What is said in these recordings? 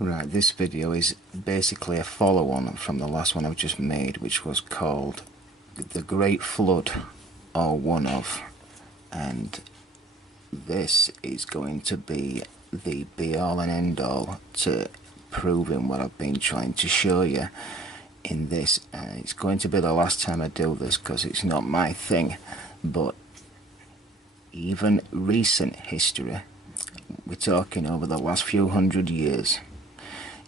Right, this video is basically a follow-on from the last one I've just made, which was called The Great Flood, or One Of, and this is going to be the be-all and end-all to proving what I've been trying to show you in this. It's going to be the last time I do this because it's not my thing, but even recent history, we're talking over the last few hundred years,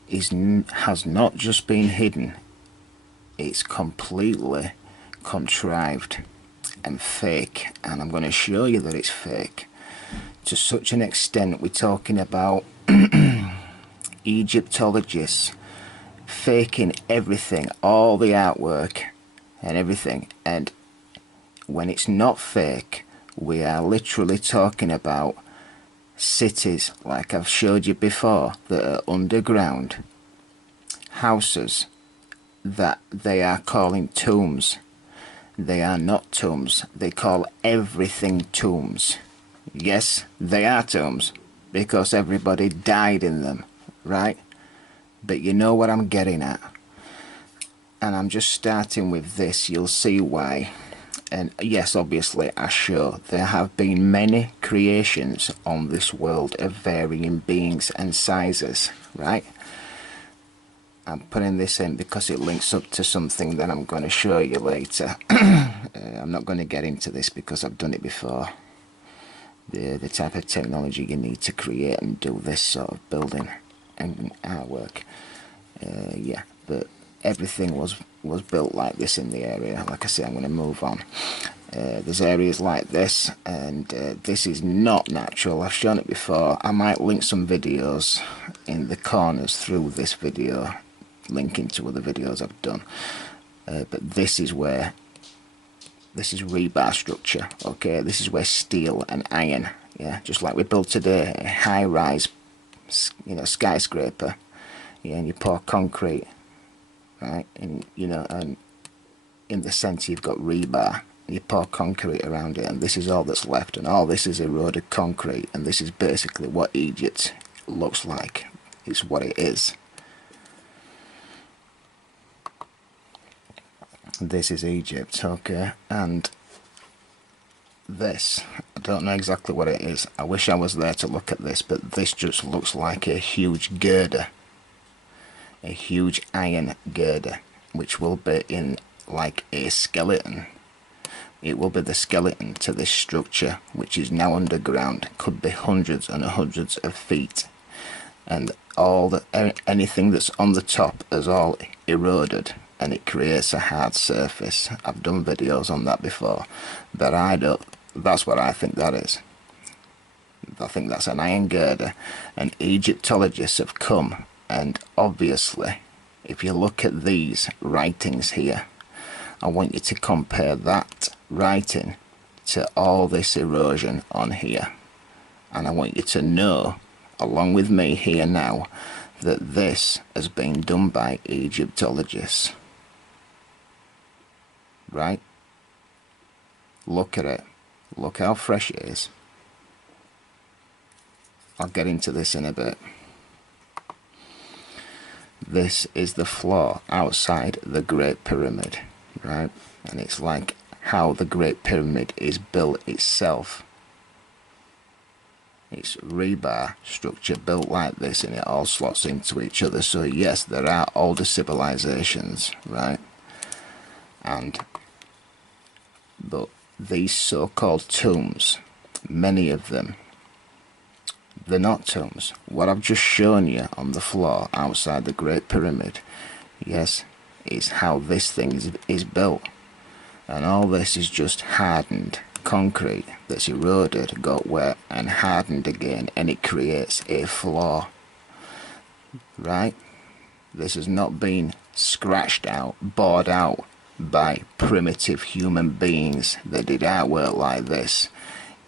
has not just been hidden, it's completely contrived and fake, and I'm going to show you that it's fake to such an extent. We're talking about Egyptologists faking everything, all the artwork and everything, and when it's not fake, we are literally talking about cities, like I've showed you before, that are underground, houses that they are calling tombs. They are not tombs, they call everything tombs. Yes, they are tombs, because everybody died in them, right? But you know what I'm getting at. And I'm just starting with this, you'll see why. And yes, obviously I show there have been many creations on this world of varying beings and sizes, right? I'm putting this in because it links up to something that I'm going to show you later. I'm not going to get into this because I've done it before. The type of technology you need to create and do this sort of building and artwork. Yeah, but everything was built like this in the area. Like I say, I'm going to move on. There's areas like this, and this is not natural. I've shown it before. I might link some videos in the corners through this video, linking to other videos I've done. But this is where, this is rebar structure, okay? This is where steel and iron, yeah, just like we build today, a high-rise, skyscraper, yeah, and you pour concrete, right, and and in the centre you've got rebar, and you pour concrete around it, and this is all that's left, and all this is eroded concrete, and this is basically what Egypt looks like. It's what it is. This is Egypt, okay, and this, I don't know exactly what it is. I wish I was there to look at this, but this just looks like a huge girder, a huge iron girder, which will be in like a skeleton. It will be the skeleton to this structure, which is now underground, could be hundreds and hundreds of feet, and anything that's on the top is all eroded, and it creates a hard surface. I've done videos on that before, but that's what I think that is. I think that's an iron girder, and Egyptologists have come, and obviously if you look at these writings here, I want you to compare that writing to all this erosion on here, and I want you to know, along with me here now, that this has been done by Egyptologists. Right? Look at it. Look how fresh it is. I'll get into this in a bit. This is the floor outside the Great Pyramid, right? And it's like how the Great Pyramid is built itself. It's rebar structure built like this, and it all slots into each other. So yes, there are older civilizations, right? But these so-called tombs, many of them, they're not tombs. What I've just shown you on the floor outside the Great Pyramid, yes, is how this thing is built. And all this is just hardened concrete that's eroded, got wet, and hardened again, and it creates a floor. Right? This has not been scratched out, bored out by primitive human beings that did artwork like this,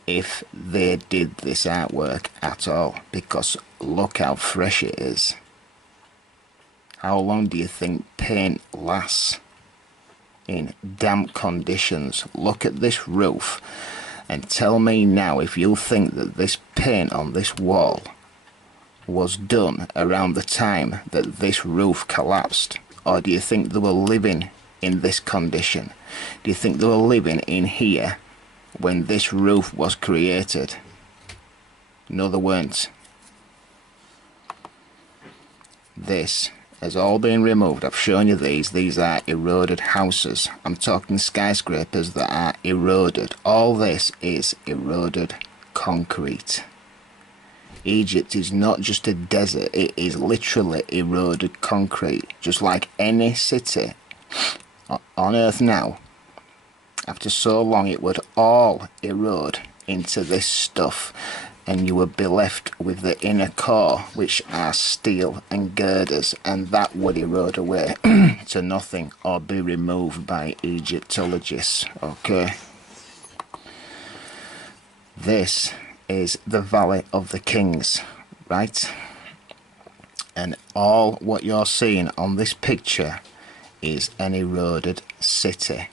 if they did this artwork at all, because look how fresh it is. How long do you think paint lasts in damp conditions? Look at this roof and tell me now if you think that this paint on this wall was done around the time that this roof collapsed? Or do you think they were living in this condition? Do you think they were living in here when this roof was created? No, they weren't. This has all been removed. I've shown you these. These are eroded houses. I'm talking skyscrapers that are eroded. All this is eroded concrete. Egypt is not just a desert, it is literally eroded concrete. Just like any city on earth now, after so long it would all erode into this stuff, and you would be left with the inner core, which are steel and girders, and that would erode away to nothing or be removed by Egyptologists. Okay, this is the Valley of the Kings, right? And all what you're seeing on this picture is an eroded city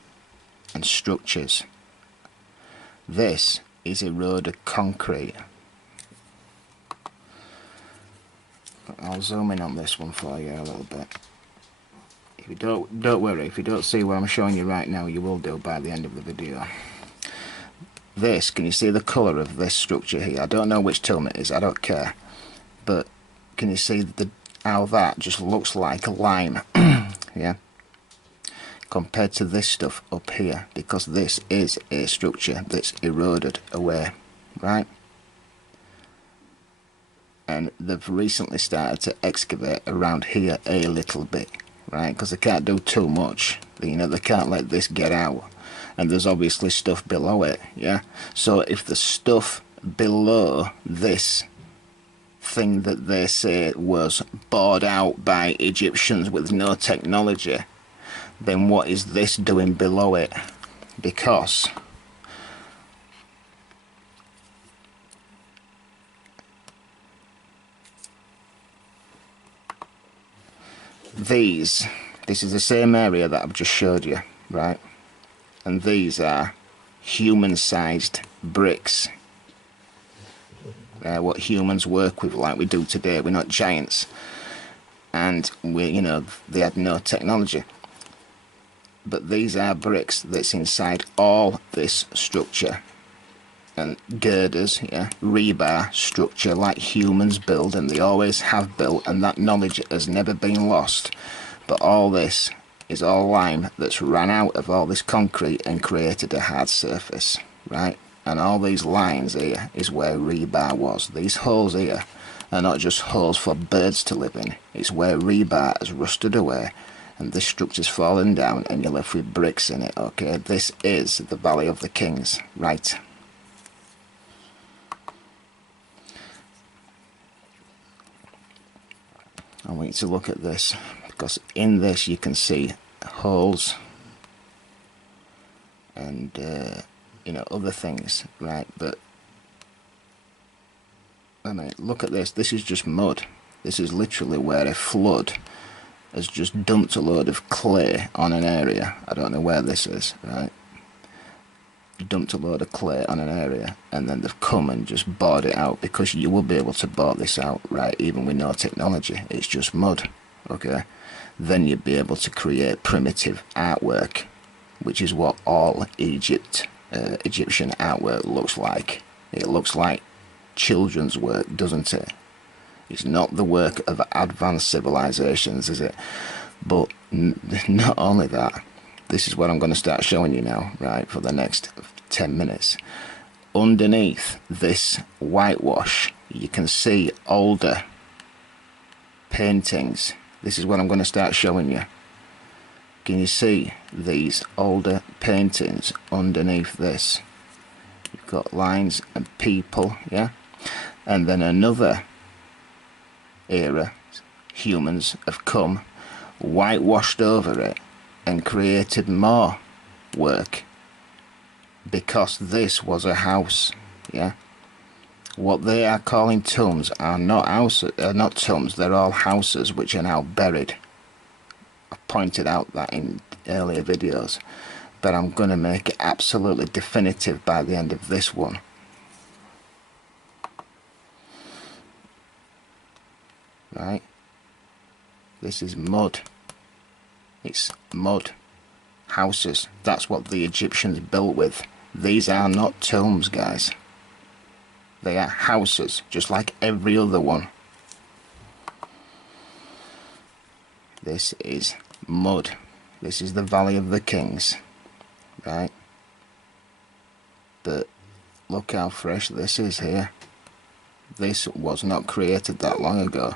and structures. This is eroded concrete. I'll zoom in on this one for you a little bit. If you don't worry, if you don't see what I'm showing you right now, you will do by the end of the video. This, can you see the colour of this structure here? I don't know which tomb it is, I don't care. But can you see how that just looks like lime? Yeah? Compared to this stuff up here, because this is a structure that's eroded away, right? And they've recently started to excavate around here a little bit, right? Because they can't do too much. You know, they can't let this get out. And there's obviously stuff below it, yeah? So if the stuff below this thing that they say was bored out by Egyptians with no technology, then what is this doing below it? Because this is the same area that I've just showed you, right? And these are human-sized bricks. What humans work with like we do today. We're not giants. And they had no technology. But these are bricks that's inside all this structure. And girders, yeah, rebar structure like humans build, and they always have built, and that knowledge has never been lost. But all this is all lime that's ran out of all this concrete and created a hard surface, right? And all these lines here is where rebar was. These holes here are not just holes for birds to live in, it's where rebar has rusted away and this structure's fallen down and you're left with bricks in it. Okay, this is the Valley of the Kings, right? I want you to look at this, because in this you can see holes and other things, right? But I mean, look at this. This is just mud. This is literally where a flood has just dumped a load of clay on an area. I don't know where this is, right? Dumped a load of clay on an area, and then they've come and just bored it out, because you will be able to bore this out, right? Even with no technology, it's just mud. Okay, then you'd be able to create primitive artwork, which is what all Egyptian artwork looks like. It looks like children's work, doesn't it? It's not the work of advanced civilizations, is it? But not only that, this is what I'm going to start showing you now, right, for the next 10 minutes. Underneath this whitewash, you can see older paintings. This is what I'm going to start showing you. Can you see these older paintings underneath this? You've got lines and people, yeah? And then another era, humans have come, whitewashed over it, and created more work, because this was a house, yeah? What they are calling tombs are not houses, not tombs, they're all houses which are now buried. I've pointed out that in earlier videos, but I'm going to make it absolutely definitive by the end of this one. right? This is mud. It's mud. Houses. That's what the Egyptians built with. These are not tombs, guys. They are houses, just like every other one. This is mud. This is the Valley of the Kings, right? But look how fresh this is here. This was not created that long ago.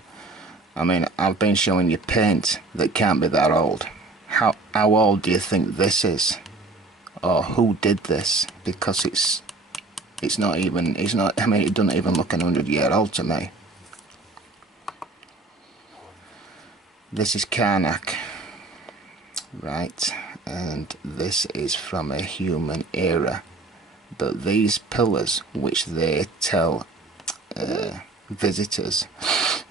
I mean, I've been showing you paint that can't be that old. How old do you think this is? Or who did this? Because it's not, I mean, it doesn't even look 100-year old to me. This is Karnak, right? And this is from a human era. But these pillars, which they tell visitors,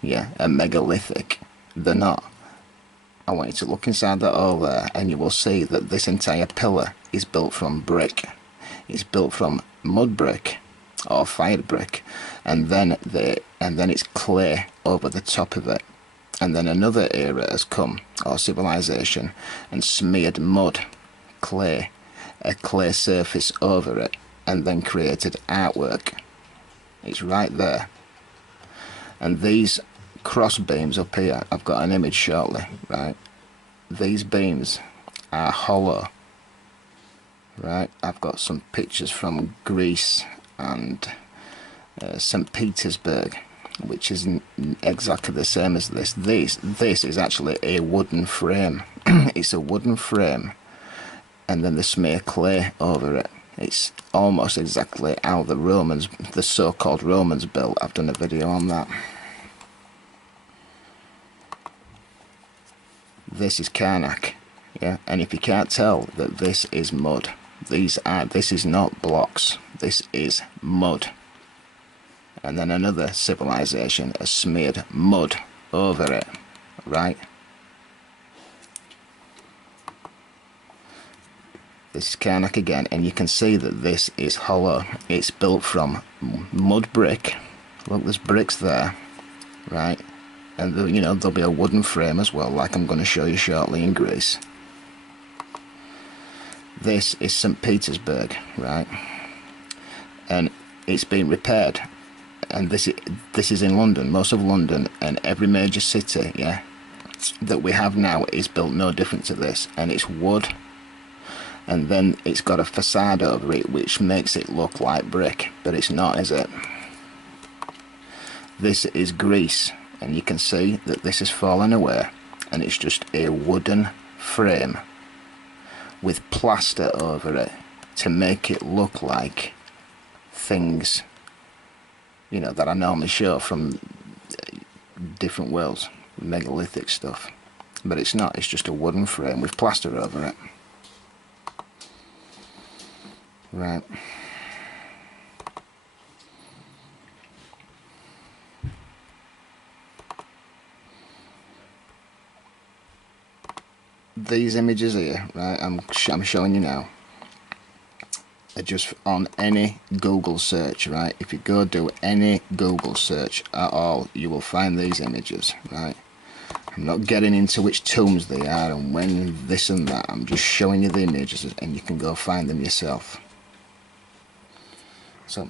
yeah, are megalithic, they're not. I want you to look inside that hole there, and you will see that this entire pillar is built from brick. It's built from mud brick or fired brick, and then it's clay over the top of it. And then another era has come, or civilization, and smeared mud, clay, a clay surface over it, and then created artwork. It's right there. And these cross beams up here, I've got an image shortly, right? These beams are hollow, right? I've got some pictures from Greece and St. Petersburg, which isn't exactly the same as this. This is actually a wooden frame. It's a wooden frame, and then they smear clay over it. It's almost exactly how the Romans, the so-called Romans, built. I've done a video on that. This is Karnak, yeah, and if you can't tell that this is mud, this is not blocks, this is mud. And then another civilization has smeared mud over it, right? This is Karnak again, and you can see that this is hollow. It's built from mud brick. Look, there's bricks there, right? And you know, there'll be a wooden frame as well, like I'm going to show you shortly in Greece. This is St. Petersburg, right? And it's been repaired. And this is in London. Most of London and every major city, yeah, that we have now is built no different to this. And it's wood. And then it's got a facade over it, which makes it look like brick. But it's not, is it? This is Greece. And you can see that this has fallen away, and it's just a wooden frame with plaster over it to make it look like things, you know, that I normally show from different worlds, megalithic stuff. But it's not, it's just a wooden frame with plaster over it. Right. These images here, right, I'm showing you now, are just on any Google search, right? If you go do any Google search at all, you will find these images, right? I'm not getting into which tombs they are and when this and that. I'm just showing you the images, and you can go find them yourself. So